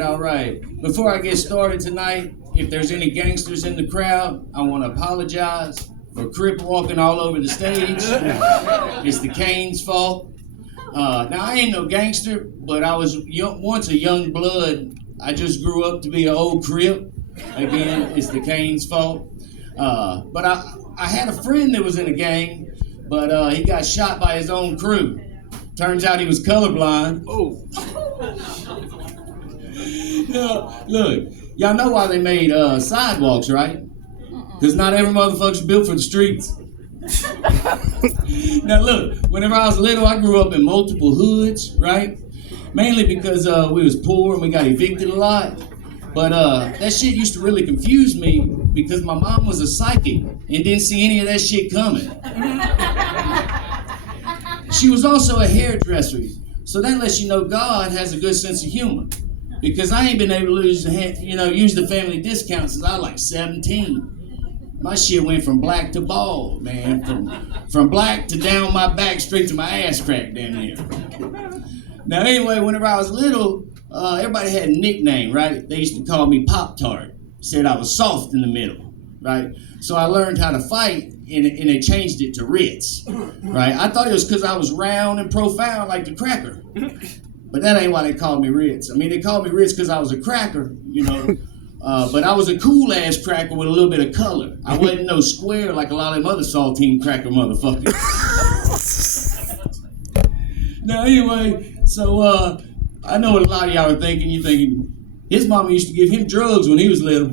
right. Before I get started tonight, if there's any gangsters in the crowd, I want to apologize for crip walking all over the stage. It's the Cane's fault. Now, I ain't no gangster, but I was once a young blood. I just grew up to be an old crip. Again, it's the Cane's fault. But I had a friend that was in a gang, but he got shot by his own crew. Turns out he was colorblind. Oh. Now, look, y'all know why they made sidewalks, right? Because not every motherfucker's built for the streets. Now, look, whenever I was little, I grew up in multiple hoods, right? Mainly because we was poor and we got evicted a lot. But that shit used to really confuse me because my mom was a psychic and didn't see any of that shit coming. She was also a hairdresser, so that lets you know God has a good sense of humor. Because I ain't been able to use the family discount since I was like 17. My shit went from black to bald, man. From black to down my back, straight to my ass crack down there. Now anyway, whenever I was little, everybody had a nickname, right? They used to call me Pop-Tart. Said I was soft in the middle, right? So I learned how to fight, and they changed it to Ritz, right? I thought it was because I was round and profound like the cracker. But that ain't why they called me Ritz. I mean, they called me Ritz because I was a cracker, but I was a cool-ass cracker with a little bit of color. I wasn't no square like a lot of them other saltine cracker motherfuckers. Now, anyway, so I know what a lot of y'all are thinking. You're thinking, his mama used to give him drugs when he was little.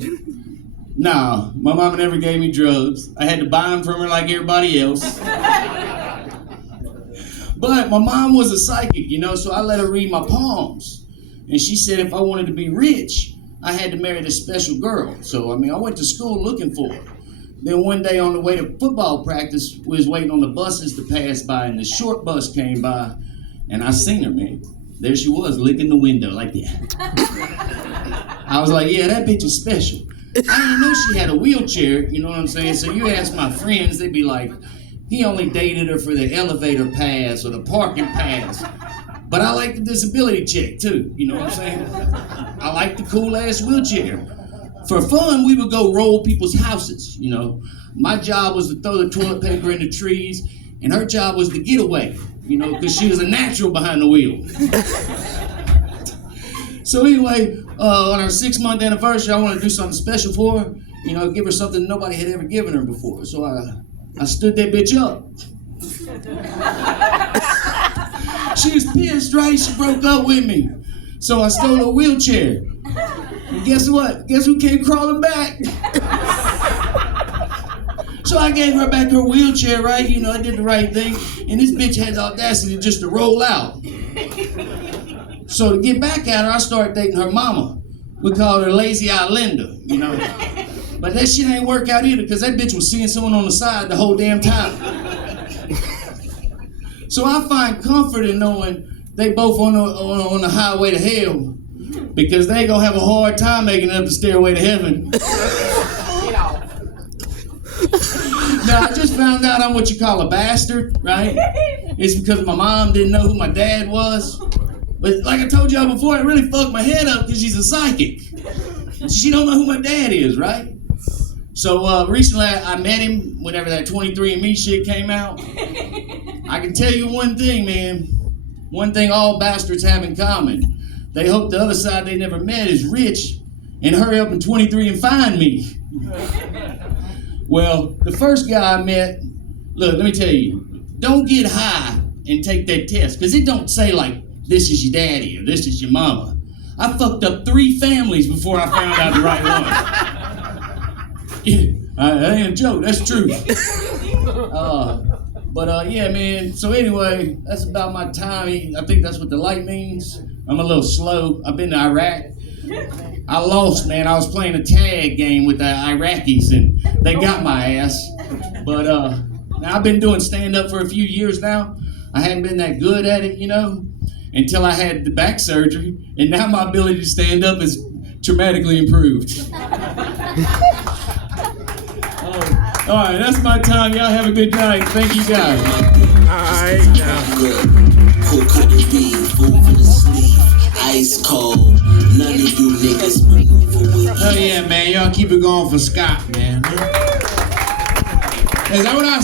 Nah, my mama never gave me drugs. I had to buy them from her like everybody else. But my mom was a psychic, so I let her read my palms. And she said if I wanted to be rich, I had to marry this special girl. So, I went to school looking for her. Then one day on the way to football practice, we was waiting on the buses to pass by, and the short bus came by, and I seen her, man. There she was, licking the window like that. I was like, yeah, that bitch is special. I didn't know she had a wheelchair, you know what I'm saying? So you ask my friends, they'd be like, he only dated her for the elevator pass or the parking pass. But I like the disability check too, you know what I'm saying? I like the cool ass wheelchair. For fun, we would go roll people's houses, My job was to throw the toilet paper in the trees, and her job was to get away, because she was a natural behind the wheel. So anyway, on our 6-month anniversary, I wanted to do something special for her, give her something nobody had ever given her before. So I stood that bitch up. She was pissed, right? She broke up with me. So I stole her wheelchair. And guess what? Guess who came crawling back? So I gave her back her wheelchair, right? I did the right thing. And this bitch had the audacity just to roll out. So to get back at her, I started dating her mama. We called her Lazy Eye Linda, But that shit ain't work out either, because that bitch was seeing someone on the side the whole damn time. So I find comfort in knowing they both on the highway to hell, because they gonna have a hard time making it up the stairway to heaven. Now, I just found out I'm what you call a bastard, right? It's because my mom didn't know who my dad was. But like I told y'all before, it really fucked my head up because she's a psychic. She don't know who my dad is, right? So recently I met him whenever that 23andMe shit came out. I can tell you one thing, man. One thing all bastards have in common. They hope the other side they never met is rich and hurry up and 23 and find me. Well, the first guy I met, look, let me tell you, don't get high and take that test, because it don't say like, this is your daddy or this is your mama. I fucked up 3 families before I found out the right one. Yeah, that ain't a joke, that's true. Yeah, man, so anyway, that's about my time. I think that's what the light means. I'm a little slow. I've been to Iraq. I lost, man. I was playing a tag game with the Iraqis, and they got my ass. But now I've been doing stand-up for a few years now. I hadn't been that good at it, until I had the back surgery, and now my ability to stand up is dramatically improved. All right, that's my time. Y'all have a good night. Thank you, guys. All right, now. Who could it be? Moving the sleeve. Ice It's cold. None of you niggas maneuver with. Hell yeah, man. Y'all keep it going for Scott, man. Is that what I